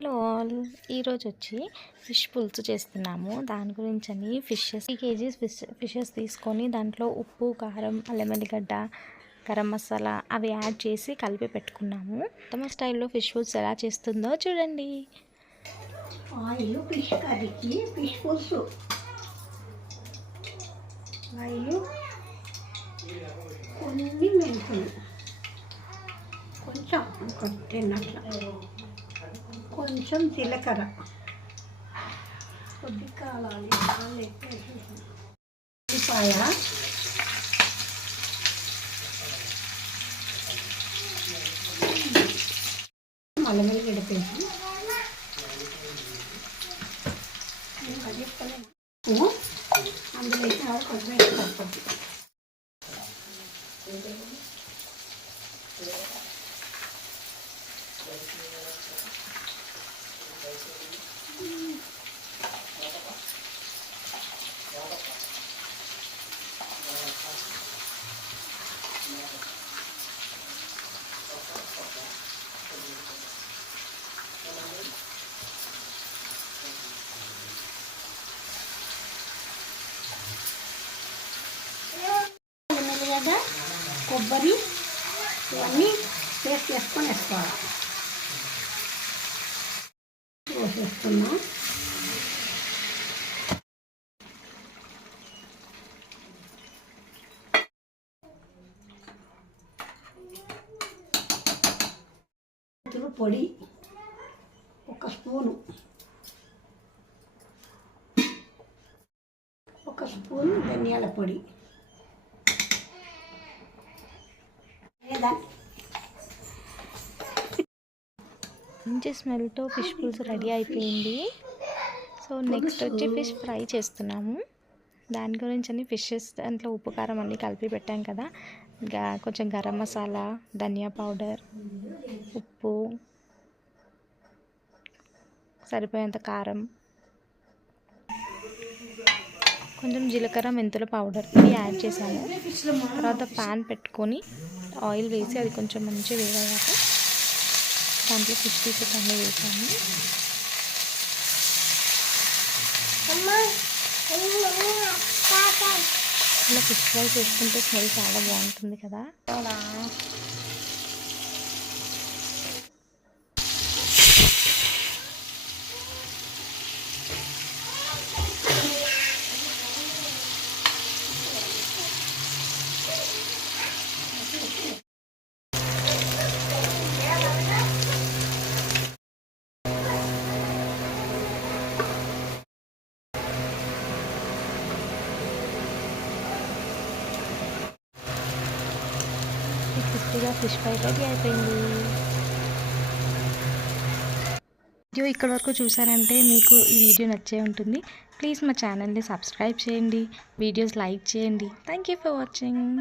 Hello all, ఈరోజు వచ్చి fish పులుసు చేస్తున్నాము. దాని గురించి అని 3 కేజీస్ ఫిషెస్ తీసుకొని దాంట్లో ఉప్పు, కారం, అల్లం వెల్లిగడ్డ, గరం మసాలా అవి యాడ్ చేసి కలిపి పెట్టుకున్నాము. తమ స్టైల్లో ఫిష్ పులుసు ఎలా చేస్తుందో చూడండి. ఆయిల్ ఫిష్ కర్రీకి ఫిష్ పులుసు ఆయిల్ కొన్ని మెంతులు కొంచెం కొట్టినట్ల కొంచెం జీలకర్ర కొద్ది కాలాలి ఉల్లిపాయ అల్లం వెల్లిగడ్డ పేస్ట్ అందులో వేసిన కొంచెం వేసుకోవచ్చు. కొబ్బరి ఇవన్నీ పేస్ట్ చేసుకొని వేసుకోవాలి. పోసేస్తున్నా పొడి ఒక స్పూను ధనియాల పొడి మంచి స్మెల్తో ఫిష్ పులుసు రెడీ అయిపోయింది. సో నెక్స్ట్ వచ్చి ఫిష్ ఫ్రై చేస్తున్నాము. దాని గురించి అని ఫిషెస్ దాంట్లో ఉప్పు కారం అన్నీ కలిపి పెట్టాం కదా, కొంచెం గరం మసాలా, ధనియా పౌడర్, ఉప్పు, సరిపోయేంత కారం, కొంచెం జీలకర్ర, మెంతుల పౌడర్ ఇవి యాడ్ చేసాము. తర్వాత ప్యాన్ పెట్టుకొని ఆయిల్ వేసి అది కొంచెం మంచిగా వేగాక దాంట్లో ఫిష్ పీసెస్ అన్నీ వేసాము. ఇలా ఫిష్ ఫ్రై చేసుకుంటే స్మెల్ చాలా బాగుంటుంది కదా. క్రిస్పీగా ఫిష్ ఫ్రై రెడీ అయిపోయింది. వీడియో ఇక్కడ వరకు చూసారంటే మీకు ఈ వీడియో నచ్చే ఉంటుంది. ప్లీజ్ మా ఛానల్ని సబ్స్క్రైబ్ చేయండి, వీడియోస్ లైక్ చేయండి. Thank you for watching.